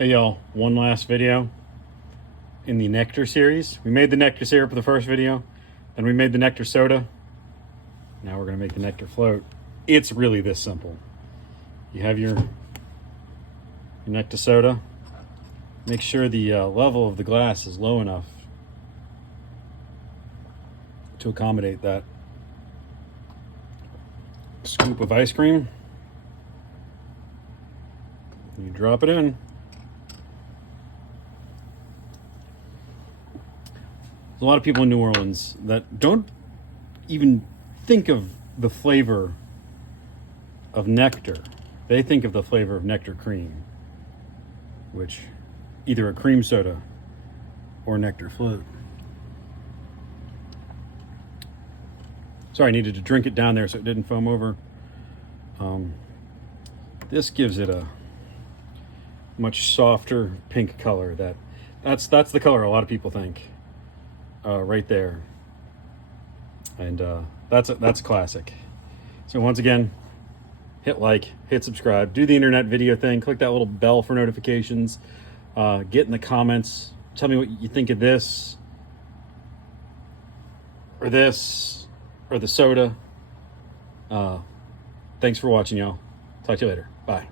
Hey y'all, one last video in the Nectar series. We made the Nectar syrup for the first video, then we made the Nectar soda. Now we're gonna make the Nectar Float. It's really this simple. You have your Nectar soda. Make sure the level of the glass is low enough to accommodate that scoop of ice cream. You drop it in. There's a lot of people in New Orleans that don't even think of the flavor of nectar. They think of the flavor of nectar cream, which either a cream soda or Nectar Float. Sorry, I needed to drink it down there so it didn't foam over. This gives it a much softer pink color. That's the color a lot of people think. Right there, and that's classic. So once again, hit like, hit subscribe, do the internet video thing, click that little bell for notifications, get in the comments, tell me what you think of this or the soda. Thanks for watching, y'all. Talk to you later. Bye.